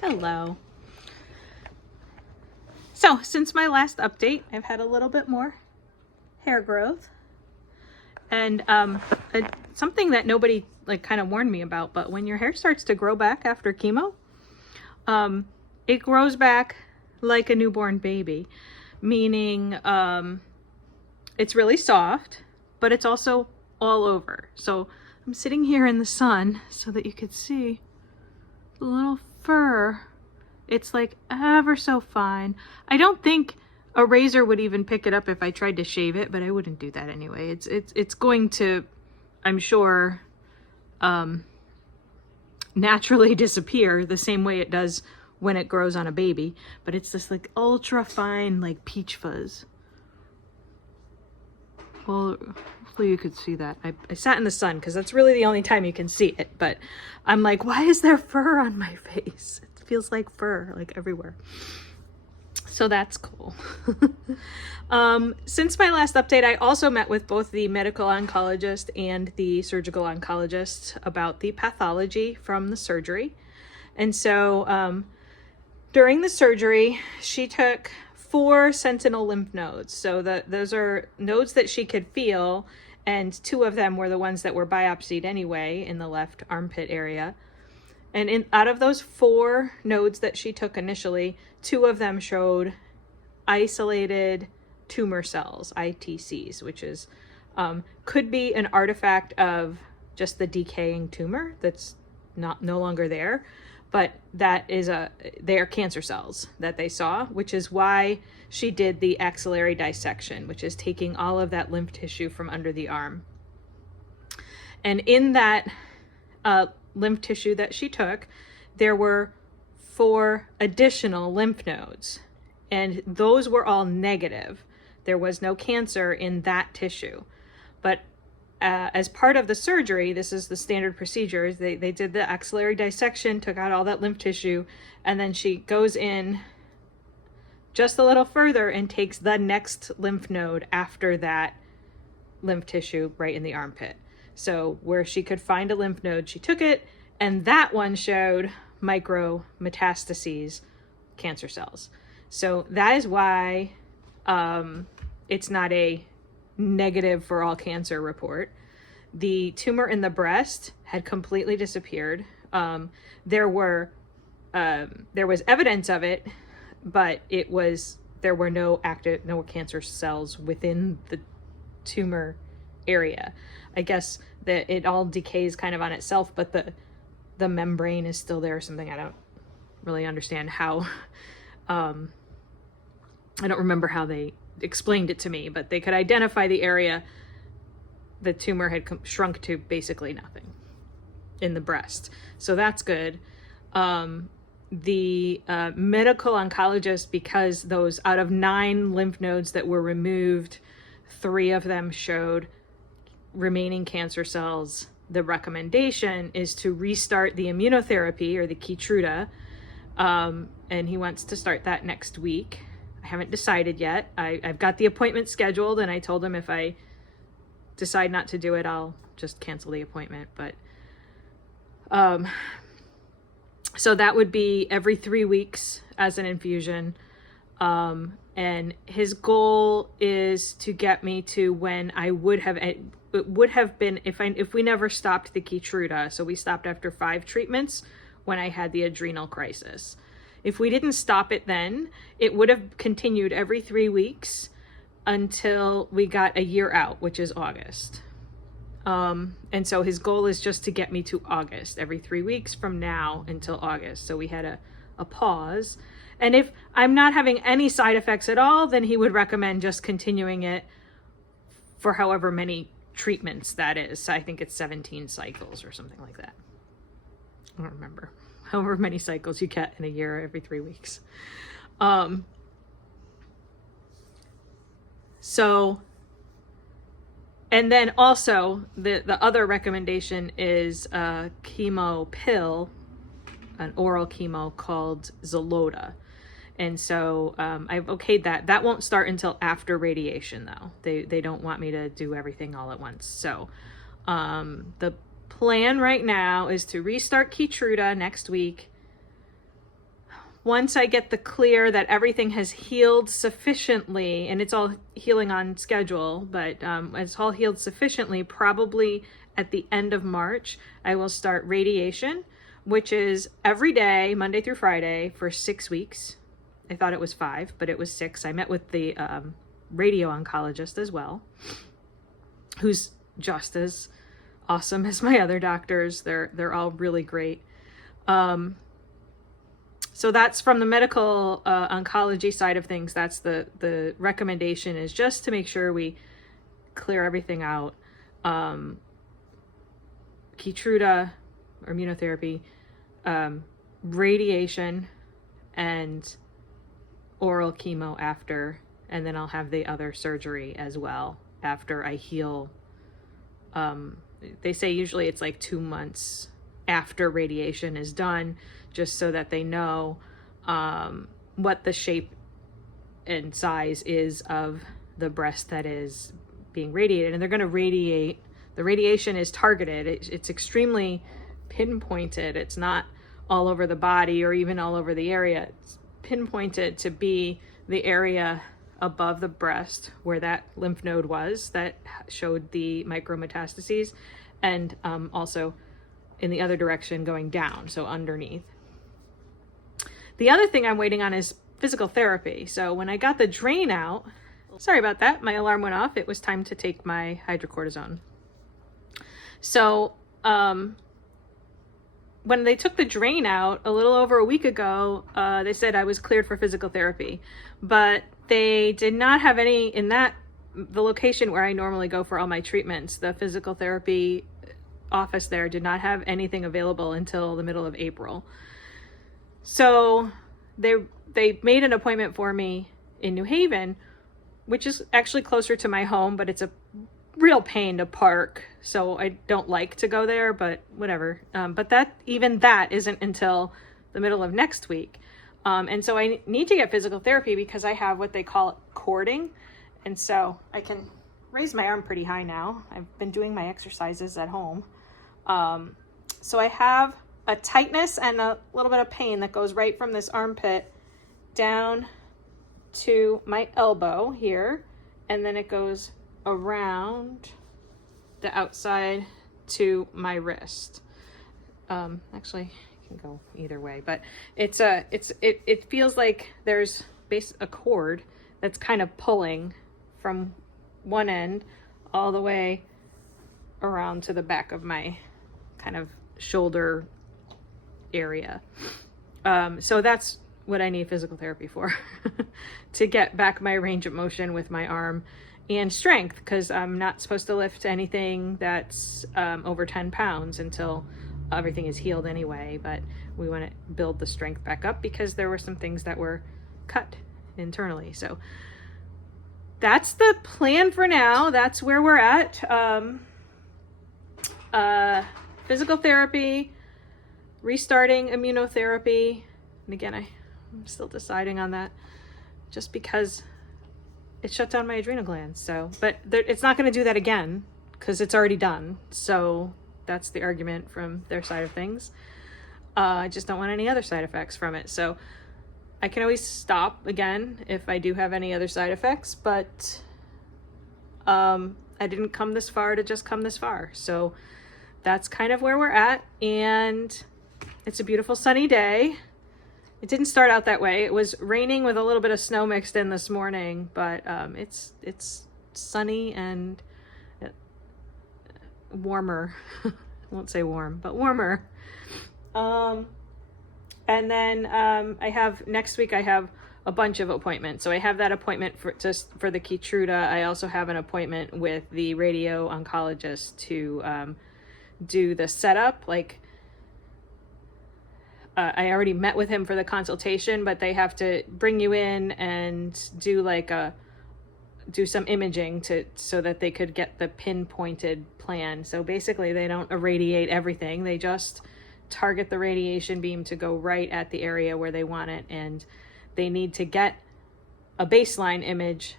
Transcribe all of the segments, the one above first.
Hello. So since my last update, I've had a little bit more hair growth, and something that nobody kind of warned me about, but when your hair starts to grow back after chemo, it grows back like a newborn baby, meaning it's really soft, but it's also all over. So I'm sitting here in the sun so that you could see the little fur. It's like ever so fine. I don't think a razor would even pick it up if I tried to shave it, but I wouldn't do that anyway. It's going to, I'm sure, naturally disappear the same way it does when it grows on a baby, but it's this like ultra fine like peach fuzz. Well, hopefully you could see that. I sat in the sun because that's really the only time you can see it, but I'm like, why is there fur on my face? It feels like fur like everywhere. So that's cool. Since my last update, I also met with both the medical oncologist and the surgical oncologist about the pathology from the surgery. And so during the surgery, she took 4 sentinel lymph nodes. So those are nodes that she could feel, and 2 of them were the ones that were biopsied anyway in the left armpit area. And out of those 4 nodes that she took initially, 2 of them showed isolated tumor cells, ITCs, which is could be an artifact of just the decaying tumor that's no longer there, but they are cancer cells that they saw, which is why she did the axillary dissection, which is taking all of that lymph tissue from under the arm. And in that lymph tissue that she took, there were 4 additional lymph nodes, and those were all negative. There was no cancer in that tissue. But as part of the surgery, this is the standard procedure, they did the axillary dissection, took out all that lymph tissue, and then she goes in just a little further and takes the next lymph node after that lymph tissue right in the armpit. So where she could find a lymph node, she took it, and that one showed micro metastases, cancer cells. So that is why it's not a negative for all cancer report. The tumor in the breast had completely disappeared. There was evidence of it, but there were no cancer cells within the tumor area. I guess that it all decays kind of on itself, but the membrane is still there or something. I don't really understand how. I don't remember how they explained it to me, but they could identify the area the tumor had shrunk to basically nothing in the breast. So that's good. The medical oncologist, because those out of 9 lymph nodes that were removed, 3 of them showed remaining cancer cells. The recommendation is to restart the immunotherapy or the Keytruda, and he wants to start that next week. I haven't decided yet. I've got the appointment scheduled, and I told him if I decide not to do it, I'll just cancel the appointment. But so that would be every 3 weeks as an infusion. And his goal is to get me to when I would have, it would have been if we never stopped the Keytruda. So we stopped after 5 treatments when I had the adrenal crisis. If we didn't stop it then, it would have continued every 3 weeks until we got a year out, which is August. And so his goal is just to get me to August, every 3 weeks from now until August. So we had a pause. And if I'm not having any side effects at all, then he would recommend just continuing it for however many treatments that is. I think it's 17 cycles or something like that. I don't remember. However many cycles you get in a year, every 3 weeks. So, and then also the other recommendation is a chemo pill, an oral chemo called Xeloda. And so I've okayed that. That won't start until after radiation, though. They don't want me to do everything all at once. So the plan right now is to restart Keytruda next week, once I get the clear that everything has healed sufficiently, and it's all healing on schedule, but it's all healed sufficiently, probably at the end of March, I will start radiation, which is every day, Monday through Friday, for 6 weeks. I thought it was 5, but it was 6. I met with the radio oncologist as well, who's just as awesome as my other doctors. They're all really great. So that's from the medical oncology side of things. That's the recommendation, is just to make sure we clear everything out. Keytruda or immunotherapy, radiation, and oral chemo after, and then I'll have the other surgery as well after I heal. They say usually it's like 2 months after radiation is done, just so that they know what the shape and size is of the breast that is being radiated. And they're going to radiate. The radiation is targeted. It's extremely pinpointed. It's not all over the body or even all over the area. It's pinpointed to be the area above the breast where that lymph node was that showed the micrometastases, and also in the other direction going down, so underneath. The other thing I'm waiting on is physical therapy. So when I got the drain out, sorry about that, my alarm went off. It was time to take my hydrocortisone. So when they took the drain out a little over a week ago, they said I was cleared for physical therapy, but they did not have any in the location where I normally go for all my treatments. The physical therapy office there did not have anything available until the middle of April. So they made an appointment for me in New Haven, which is actually closer to my home, but it's a real pain to park, so I don't like to go there, but whatever. But that isn't until the middle of next week. And so I need to get physical therapy because I have what they call cording. And so I can raise my arm pretty high now. I've been doing my exercises at home. So I have a tightness and a little bit of pain that goes right from this armpit down to my elbow here. And then it goes around the outside to my wrist. Actually, it can go either way, but it feels like there's a cord that's kind of pulling from one end all the way around to the back of my kind of shoulder area. So that's what I need physical therapy for, to get back my range of motion with my arm and strength, because I'm not supposed to lift anything that's over 10 pounds until everything is healed anyway. But we want to build the strength back up because there were some things that were cut internally. So that's the plan for now. That's where we're at. Physical therapy, restarting immunotherapy. And again, I'm still deciding on that just because it shut down my adrenal glands. So, but it's not going to do that again because it's already done. So that's the argument from their side of things. I just don't want any other side effects from it. So I can always stop again if I do have any other side effects, but I didn't come this far to just come this far. So that's kind of where we're at. And it's a beautiful sunny day. It didn't start out that way. It was raining with a little bit of snow mixed in this morning, but it's sunny and warmer. I won't say warm, but warmer. And then next week I have a bunch of appointments. So I have that appointment for the Keytruda. I also have an appointment with the radio oncologist to do the setup. I already met with him for the consultation, but they have to bring you in and do some imaging so that they could get the pinpointed plan. So basically they don't irradiate everything. They just target the radiation beam to go right at the area where they want it. And they need to get a baseline image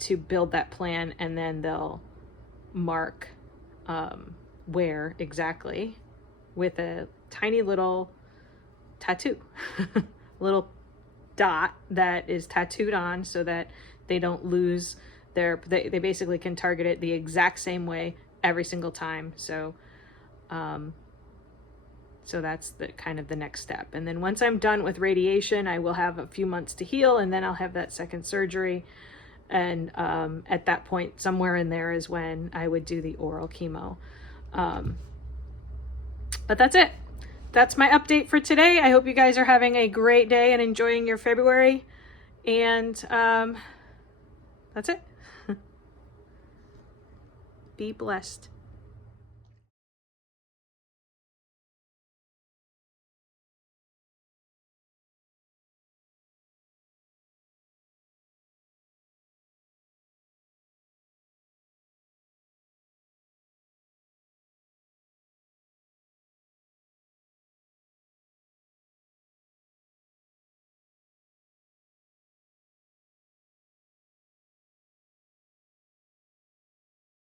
to build that plan. And then they'll mark where exactly with a tiny little tattoo, little dot that is tattooed on so that they don't lose they basically can target it the exact same way every single time. So that's the kind of the next step. And then once I'm done with radiation, I will have a few months to heal, and then I'll have that second surgery. And at that point, somewhere in there is when I would do the oral chemo. But that's it. That's my update for today. I hope you guys are having a great day and enjoying your February. And that's it. Be blessed.